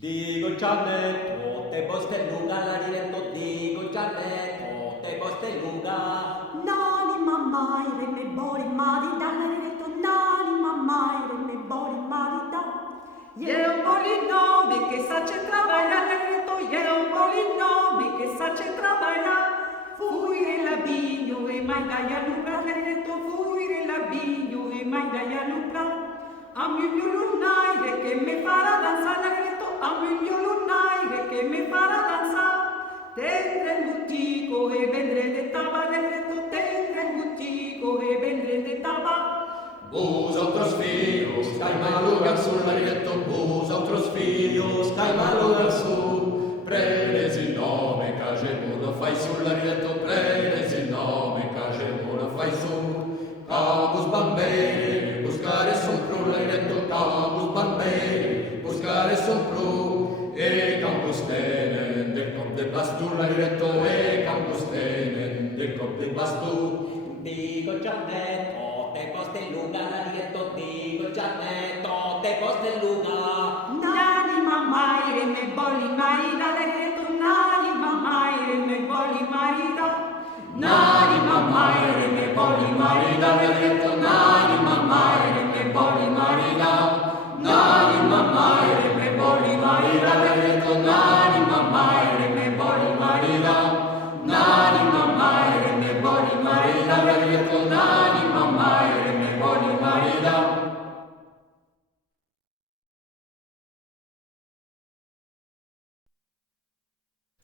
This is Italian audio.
Digo Giannetto, te poste lunga la diretto, digo Giannetto, te poste lunga. Nani mamma irene bori marida l'eretto, nani mamma irene bori marida. Io Polinome che sace trabalhar l'eretto, io Polinome che sace trabalhar. Fui labinho e mai dai a lucrar l'eretto, fui labinho e mai dai a lucrar. A mio lunaire che me farà danzare l'eretto, a mio lunaire che me farà danzare. Tendré el butico e vendré de tapa l'eretto, tendré el butico e vendré de tapa. Vosotros filhos, cai maluga sul marietto, vosotros filhos, cai maluga su. Predes il nome, cagemuno fai sul marietto, predes il nome, cagemuno fai su. Cabus bambini, buscare sopra l'arietto, cabus bambini, buscare sopra. E campus tenen, del cop de bastu l'arietto, e campus tenen, del cop de bastu. Digo Giannetto, te poste lunga la diretto, digo Giannetto, te poste lunga. Nani mamma irene boli marida l'eretto, nani mamma irene boli marida. Nani mamma irene boli marida l'eretto,